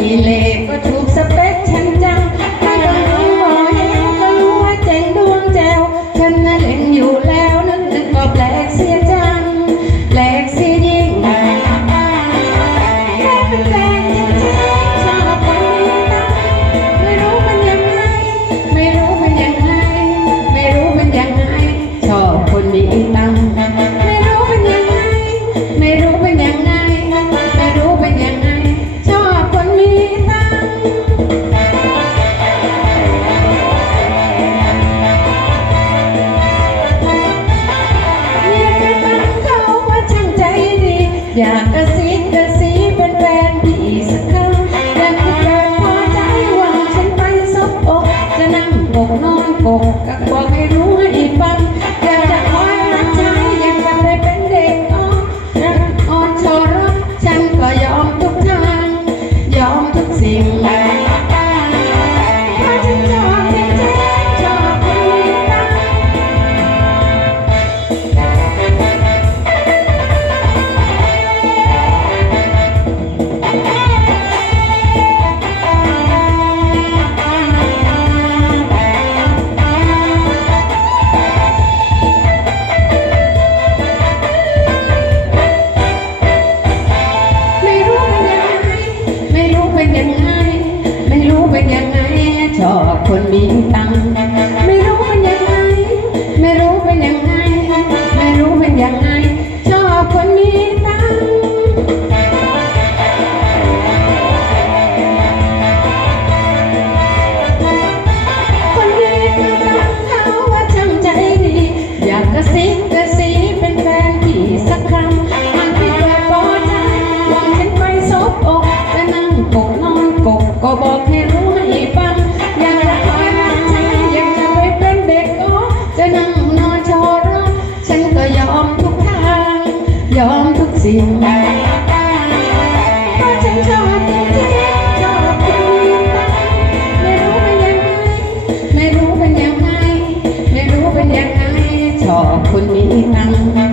मिले को धूप सब กงกั คนมีตังค์ามทุกสิ่ฉันชอบที่ชอบที่ไม่รู้เป็นยังไงไม่รู้เป็นยังไงไม่รู้เป็นยังไงชอบคนนี้นั่ง